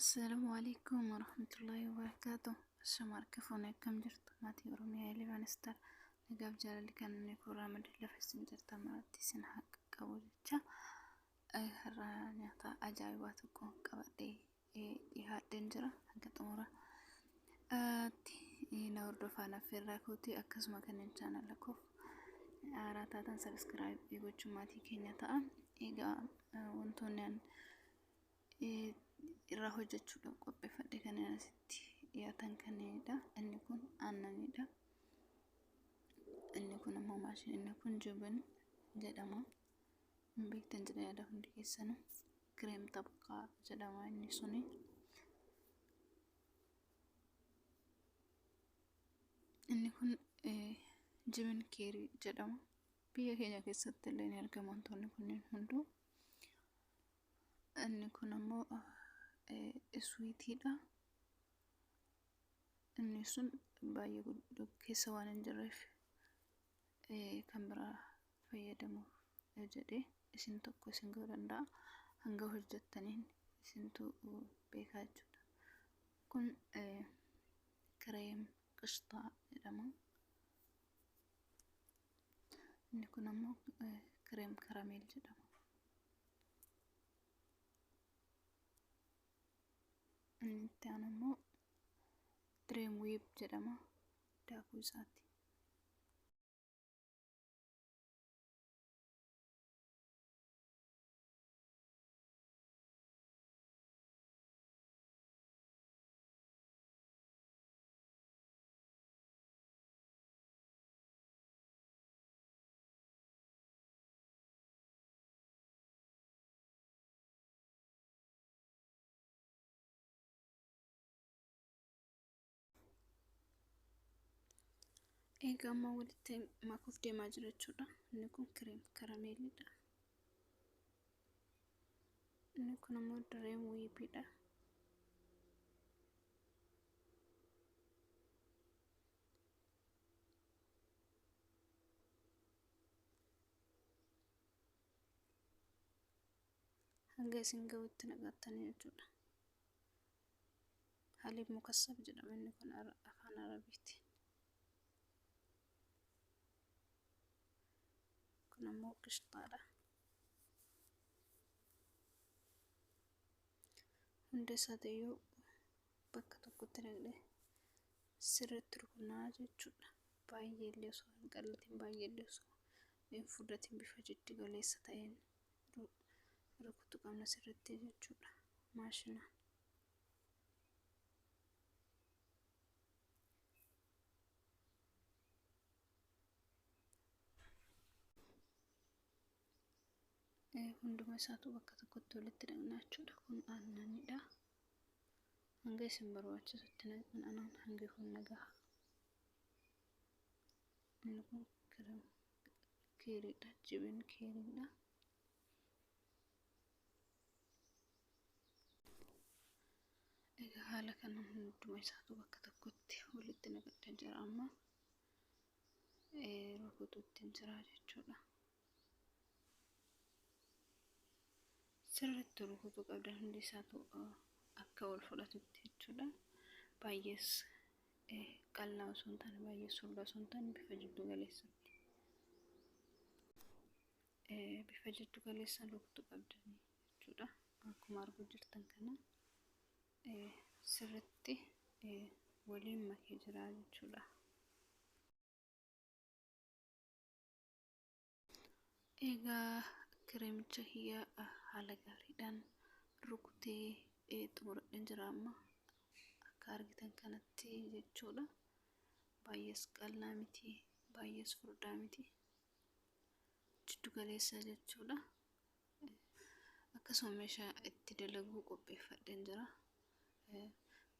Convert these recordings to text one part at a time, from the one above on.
السلام عليكم ورحمة الله وبركاته. الشمار كفونا كم جرت ماتي ورمي اللي بانستر نجاب جال اللي كان نيكون رامد لفس جرت مرتي سنحق كوجتة هراني تا أجايباتكم كبدي إيه دنجرة حقت أمورا نورد فانا في الراكوتي أكسما كان إنسان لكوف راتاتا سبسكرايب يقول ماتي كينيا تا إيجا وانتونين irraa hojjechuudhaaf qopheeffadhe kan asitti dhiyaatan kanneenidha. Inni kun aannanidha. Inni kun ammoo maashinii. Inni kun jabin jedhama. Hin beektan jedha yaada hundi keessanuu. Kireem xabaqaa jedhama inni suni. Inni kun jibin keerii jedhama. Biyya keenya keessatti illee ni argamu wantoonni kunneen hunduu. Inni kun ammoo sweetiidha. Inni sun baay'ee guddoo keessa waan hin jirreef kan biraa fayyadamuuf jedhee isin tokko isin ga'uu danda'a. Hanga hojjettaniin isintu beekaa jechuudha. Kun kireem qishxaa jedhama. Inni kun ammoo kireem karameel jedhama. Inni itti aanu ammoo Dream Weave jedhama. Daakuu isaati. Egaa amma walitti makuuf deemaa jira jechuudha. Inni kun kireem karameelidha. Inni kun ammoo Dream Weave'dha. Hanga isin ga'utti naqattanii jechuudha. Haliib mukassab jedhama inni kun afaan Arabiiti. Kun ammoo qishxaadha. Hunda isaatiiyyuu bakka tokkotti naqdee sirriitti rukunnaa jechuudha. Baay'ee illee osoo hin qallatin baay'ee illee osoo hin fudhatin bifa jiddu galeessa ta'een rukutuu qabna sirriitti jechuudha. Maashinaan. Hunduma isaatu bakka tokkotti walitti naqnaa jechuudha. Kun aannanidha. Hanga isin barbaachisutti naqan anaan hanga kun nagaha. Inni kun kireem keeriidha. Jibin keeriidha. Egaa haala kanaan hunduma isaatu bakka tokkotti walitti naqadhee jira amma rukutuutti jira jechuudha. Sirriitti rukutuu qabdan hundi isaatu akka wal fudhatutti jechuudha. Baay'ees qal'aa osoo hin taane baay'ee sulula osoo hin taane bifa jiddu galeessatti. Bifa jiddu galeessaan rukutuu qabdan jechuudha. Akkuma arguu jirtan kana sirriitti waliin makee jira jechuudha. Egaa kireemicha kiyya haala gaariidhaan rukutee xumuradheen jira amma akka argitan kanatti jechuudha. Baay'ees qal'aa miti, baay'ees furdaa miti. Jiddu galeessa jechuudha. Akkasuma meeshaa itti dalaguu qopheeffadheen jira.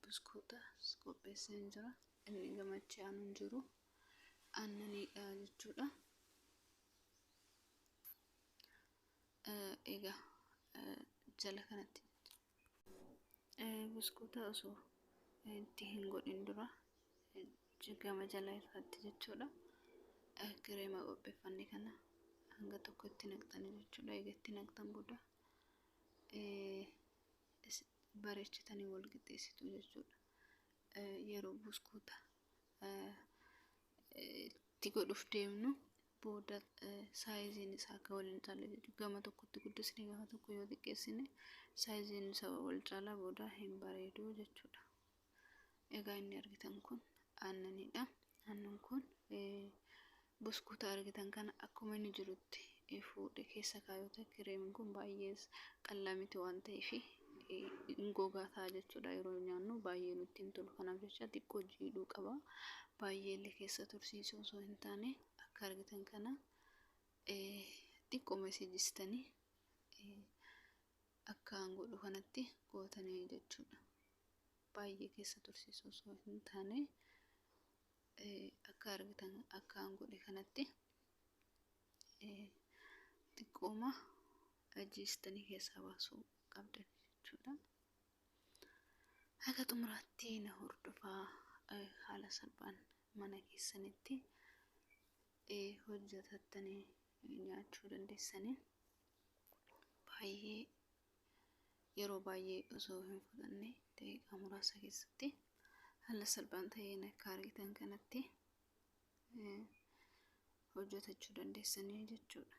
Buskuuta qopheesseen jira. Inni gamachii aanu hin jiru. Aannanidha jechuudha. Egaa jala kanatti buskuuta osoo itti hin godhin dura gama jala irratti jechuudha. Kireema qopheeffanne kana hanga tokkotti naqxanii jechuudha. Egaa itti naqxan booda bareechitanii wal qixxeessitu jechuudha. Yeroo buskuuta itti godhuuf deemnu booda saayiziin isaa akka wal hin caalle jechuudha. Gama tokkotti guddisnee gama tokko yoo xiqqeessine saayiziin isaa wal caalaa booda hin bareedu jechuudha. Egaa inni argitan kun aannanidha. Aannan kun buskuuta argitan kana akkuma inni jirutti fuudhee keessa kaayota. Kireemiin kun baay'ee qal'aa miti waan ta'eef gogaa ta'a jechuudha. Yeroo nyaannu baay'ee nutti hin tolu. Kanaaf jecha xiqqoo jiidhuu qaba. Baay'ee illee keessa tursiisuu osoo hin taane akka argitan kana xiqqooma jistanii akka godhu kanatti gootanii jechuudha. Baay'ee keessa tursiisuu osoo hin taane akka argitan akka godhe kanatti xiqqooma jistanii keessaa baasuu qabdan jechuudha. Haga xumuraatti na hordofaa. Haala salphaan mana keessanitti hojjetattanii nyaachuu dandeessanii baay'ee yeroo baay'ee osoo hin fudhanne daqiiqaa muraasa keessatti haala salphaan ta'een akka argitan kanatti hojjetachuu dandeessanii jechuudha.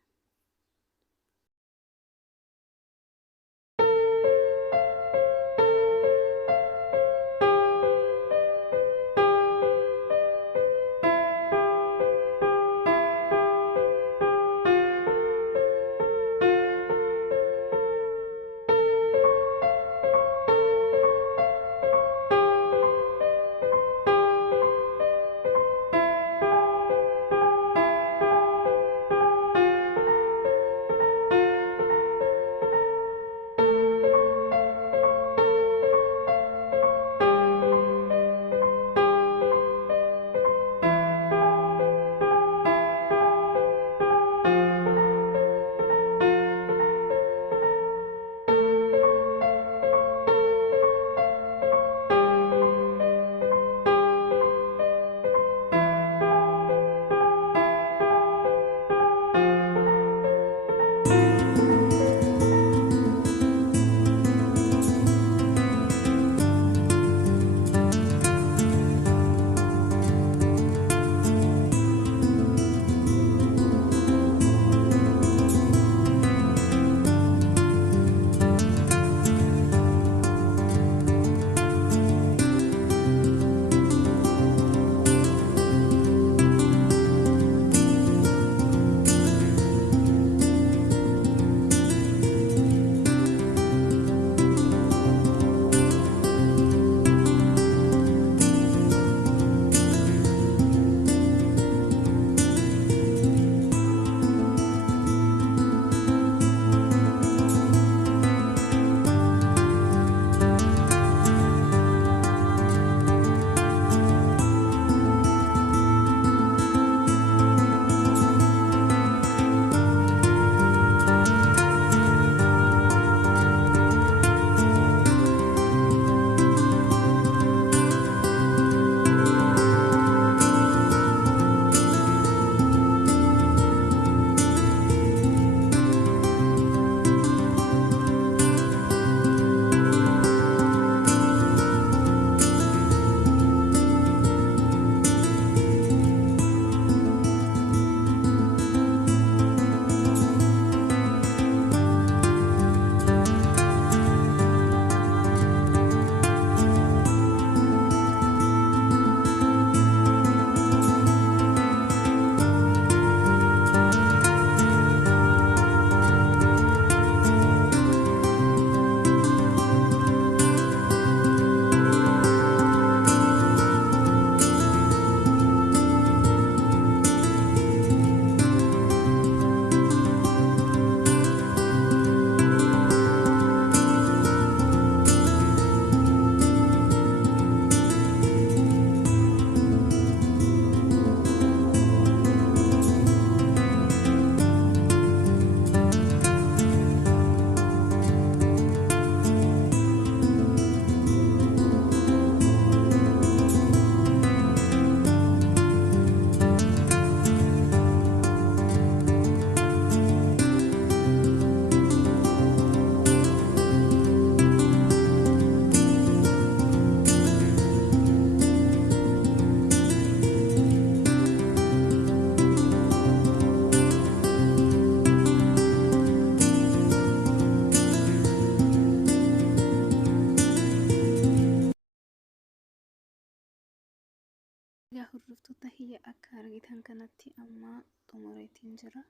akka argitan kanatti amma xumureetiin jira.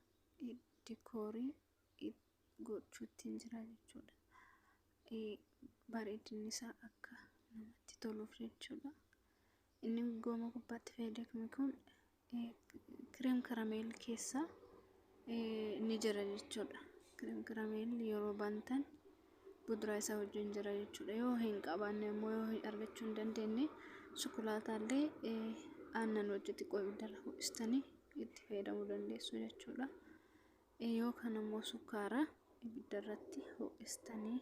Dikoorii gochuutiin jira jechuudha. Bareedinni isaa akka namatti toluuf jechuudha. Inni gooma gubbaatti fayyadamne kun kireem karameel keessa ni jira jechuudha. Kireem karameel yeroo bantan buduraa isaa wajjin jira jechuudha. Yoo hin qabaanne immoo yoo argachuu hin dandeenye shokolaataallee aannan wajjin xiqqoo ibiddaan ho'istanii itti fayyadamuu dandeessu jechuudha. Yoo kana immoo sukkaara ibiddarratti ho'istanii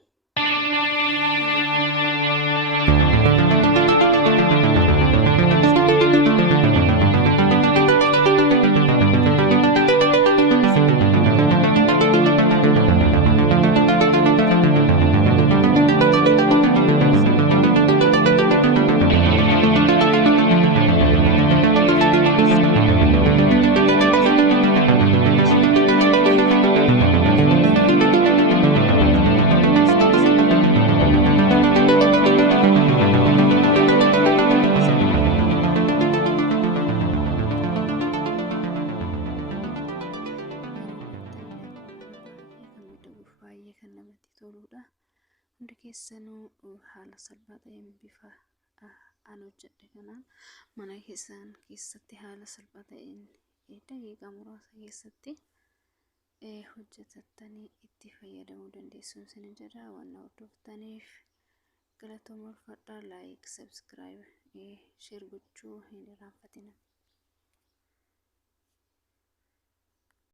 hundi keessanuu haala salphaa ta'een bifa aan hojjedhe kanaan mana keessatti haala salphaa ta'een daqiiqaa muraasa keessatti hojjetattanii itti fayyadamuu dandeessuun isin jedha. Waan hordoftaniif galatooma ulfaadhaa. Like, subscribe, share gochuu hin irraanfatina.